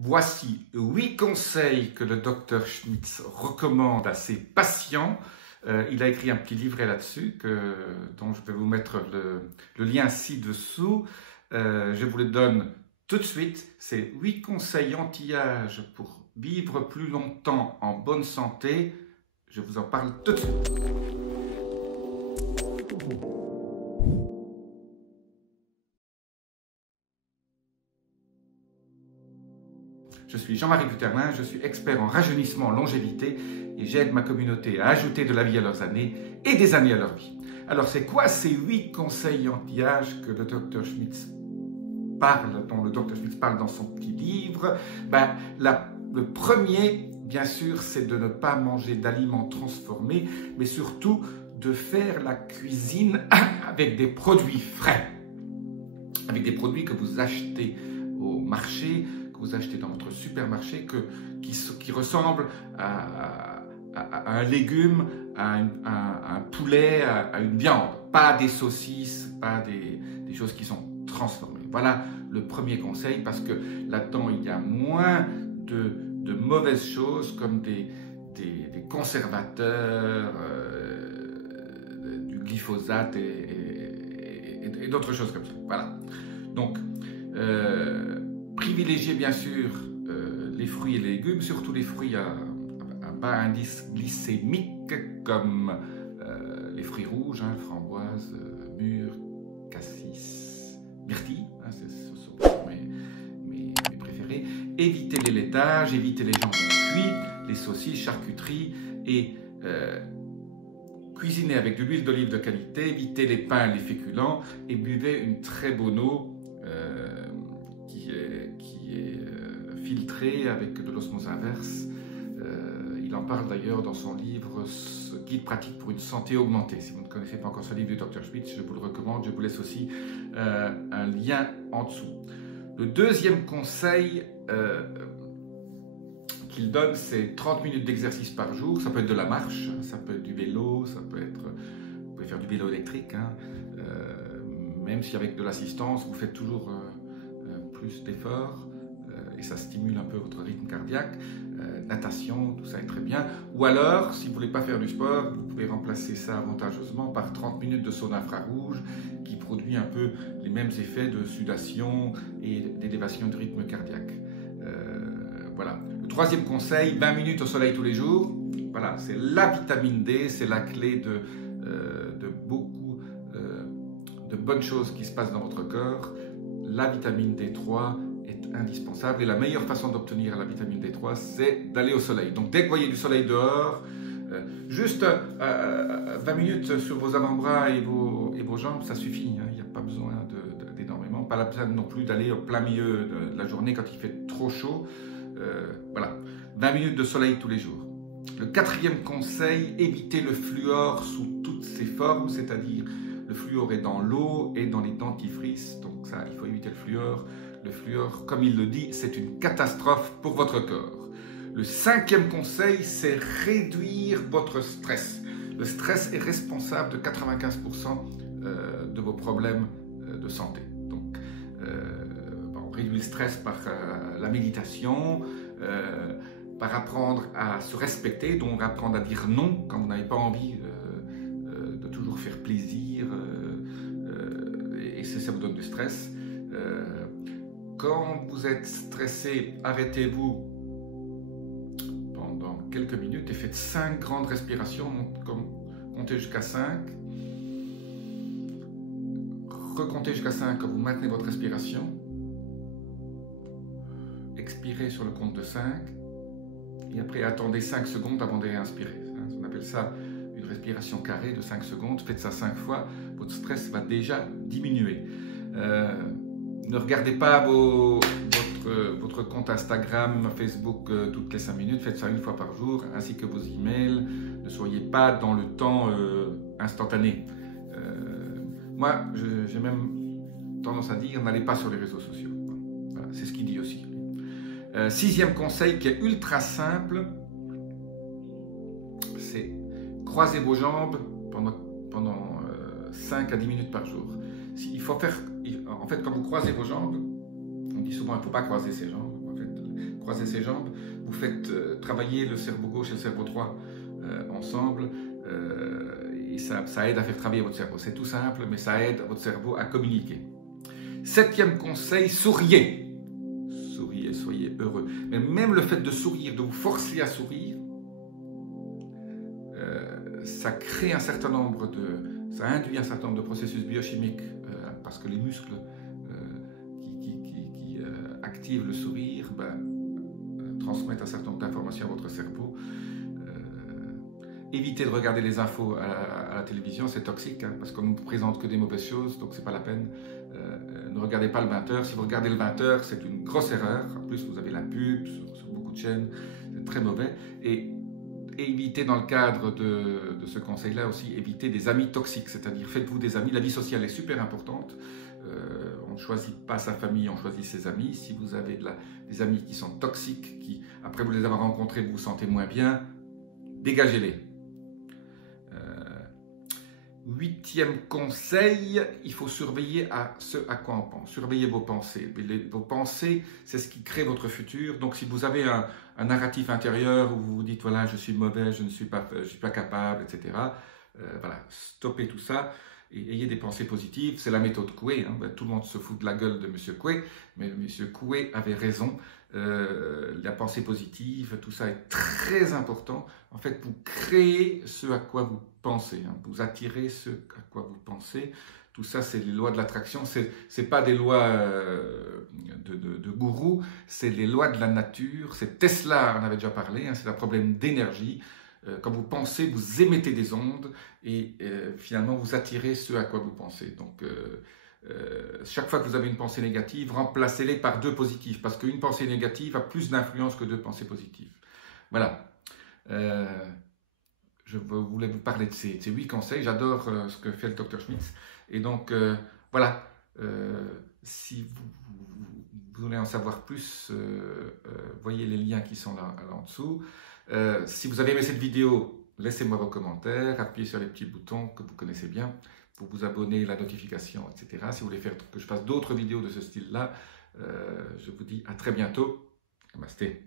Voici 8 conseils que le docteur Schmitz recommande à ses patients. Il a écrit un petit livret là-dessus, dont je vais vous mettre le lien ci-dessous. Je vous le donne tout de suite. C'est 8 conseils anti-âge pour vivre plus longtemps en bonne santé. Je vous en parle tout de suite. Je suis Jean-Marie Buterlin, je suis expert en rajeunissement, longévité et j'aide ma communauté à ajouter de la vie à leurs années et des années à leur vie. Alors c'est quoi ces 8 conseils anti-âge que le Dr Schmitz parle, dont le Dr Schmitz parle dans son petit livre? Le premier, bien sûr, c'est de ne pas manger d'aliments transformés, mais surtout de faire la cuisine avec des produits frais, avec des produits que vous achetez au marché, que vous achetez dans votre supermarché, qui ressemble à un légume, à un poulet, à une viande. Pas des saucisses, pas des choses qui sont transformées. Voilà le premier conseil, parce que là-dedans, il y a moins de mauvaises choses comme des conservateurs, du glyphosate et d'autres choses comme ça. Voilà. Donc, privilégiez bien sûr les fruits et les légumes, surtout les fruits à bas indice glycémique comme les fruits rouges, framboises, mûres, cassis, myrtilles, ce sont mes préférés. Évitez les laitages, évitez les jambons cuits, les saucisses, charcuteries et cuisinez avec de l'huile d'olive de qualité, évitez les pains et les féculents et buvez une très bonne eau qui est filtrée avec de l'osmose inverse. Il en parle d'ailleurs dans son livre « Guide pratique pour une santé augmentée ». Si vous ne connaissez pas encore ce livre du Dr Schmitz, je vous le recommande. Je vous laisse aussi un lien en dessous. Le deuxième conseil qu'il donne, c'est 30 minutes d'exercice par jour. Ça peut être de la marche, ça peut être du vélo, ça peut être... Vous pouvez faire du vélo électrique, même si avec de l'assistance, vous faites toujours plus d'efforts et ça stimule un peu votre rythme cardiaque. Natation, tout ça est très bien. Ou alors, si vous ne voulez pas faire du sport, vous pouvez remplacer ça avantageusement par 30 minutes de sauna infrarouge qui produit un peu les mêmes effets de sudation et d'élévation du rythme cardiaque. Voilà. Le troisième conseil, 20 minutes au soleil tous les jours. Voilà, c'est la vitamine D, c'est la clé de beaucoup de bonnes choses qui se passent dans votre corps. La vitamine D3 est indispensable et la meilleure façon d'obtenir la vitamine D3, c'est d'aller au soleil. Donc dès que vous voyez du soleil dehors, juste 20 minutes sur vos avant-bras et vos jambes, ça suffit. Il n'y a pas besoin d'énormément. Pas la peine non plus d'aller au plein milieu de la journée quand il fait trop chaud. Voilà, 20 minutes de soleil tous les jours. Le quatrième conseil, évitez le fluor sous toutes ses formes, c'est-à-dire le fluor est dans l'eau et dans les dentifrices, donc ça, il faut éviter le fluor. Le fluor, comme il le dit, c'est une catastrophe pour votre corps. Le cinquième conseil, c'est réduire votre stress. Le stress est responsable de 95% de vos problèmes de santé. Donc, on réduit le stress par la méditation, par apprendre à se respecter, donc apprendre à dire non quand vous n'avez pas envie de toujours faire plaisir, et ça vous donne du stress. Quand vous êtes stressé, arrêtez-vous pendant quelques minutes et faites 5 grandes respirations, comptez jusqu'à 5. Recomptez jusqu'à 5 quand vous maintenez votre respiration. Expirez sur le compte de 5. Et après, attendez 5 secondes avant de réinspirer. On appelle ça une respiration carrée de 5 secondes. Faites ça 5 fois. Votre stress va déjà diminuer. Ne regardez pas votre compte Instagram, Facebook toutes les 5 minutes. Faites ça une fois par jour, ainsi que vos emails. Ne soyez pas dans le temps instantané. Moi, j'ai même tendance à dire, n'allez pas sur les réseaux sociaux. Voilà, c'est ce qu'il dit aussi. Sixième conseil qui est ultra simple, c'est croiser vos jambes pendant 5 à 10 minutes par jour. Il faut faire, en fait, quand vous croisez vos jambes, on dit souvent qu'il ne faut pas croiser ses jambes. En fait, croisez ses jambes, vous faites travailler le cerveau gauche et le cerveau droit ensemble, et ça aide à faire travailler votre cerveau. C'est tout simple, mais ça aide votre cerveau à communiquer. 7e conseil, souriez. Souriez, soyez heureux. Mais même le fait de sourire, de vous forcer à sourire, ça crée un certain nombre ça induit un certain nombre de processus biochimiques, parce que les muscles qui activent le sourire transmettent un certain nombre d'informations à votre cerveau. Évitez de regarder les infos à la télévision, c'est toxique, hein, parce qu'on ne vous présente que des mauvaises choses, donc c'est pas la peine. Ne regardez pas le 20h. Si vous regardez le 20h, c'est une grosse erreur. En plus, vous avez la pub sur beaucoup de chaînes, c'est très mauvais. Et évitez, dans le cadre de ce conseil-là aussi, évitez des amis toxiques, c'est-à-dire faites-vous des amis. La vie sociale est super importante. On ne choisit pas sa famille, on choisit ses amis. Si vous avez des amis qui sont toxiques, qui, après vous les avoir rencontrés, vous vous sentez moins bien, dégagez-les. 8e conseil, il faut surveiller ce à quoi on pense. Surveillez vos pensées. Vos pensées, c'est ce qui crée votre futur. Donc si vous avez un narratif intérieur où vous vous dites, voilà, je suis mauvais, je ne suis pas capable, etc. Voilà, stoppez tout ça et ayez des pensées positives. C'est la méthode Coué. Hein. Tout le monde se fout de la gueule de M. Coué, mais M. Coué avait raison. La pensée positive, tout ça est très important. En fait, vous créez ce à quoi vous pensez, hein. Vous attirez ce à quoi vous pensez. Tout ça, c'est les lois de l'attraction. C'est pas des lois de gourou, c'est les lois de la nature. C'est Tesla, on avait déjà parlé, hein, c'est un problème d'énergie. Quand vous pensez, vous émettez des ondes et finalement, vous attirez ce à quoi vous pensez. Donc, chaque fois que vous avez une pensée négative, remplacez-les par 2 positives, parce qu'une pensée négative a plus d'influence que 2 pensées positives. Voilà. Je voulais vous parler de ces 8 conseils. J'adore ce que fait le Dr Schmitz. Et donc, voilà. Si vous voulez en savoir plus, voyez les liens qui sont là en dessous. Si vous avez aimé cette vidéo, laissez-moi vos commentaires, appuyez sur les petits boutons que vous connaissez bien pour vous abonner, la notification, etc. Si vous voulez faire que je fasse d'autres vidéos de ce style-là, je vous dis à très bientôt. Namasté.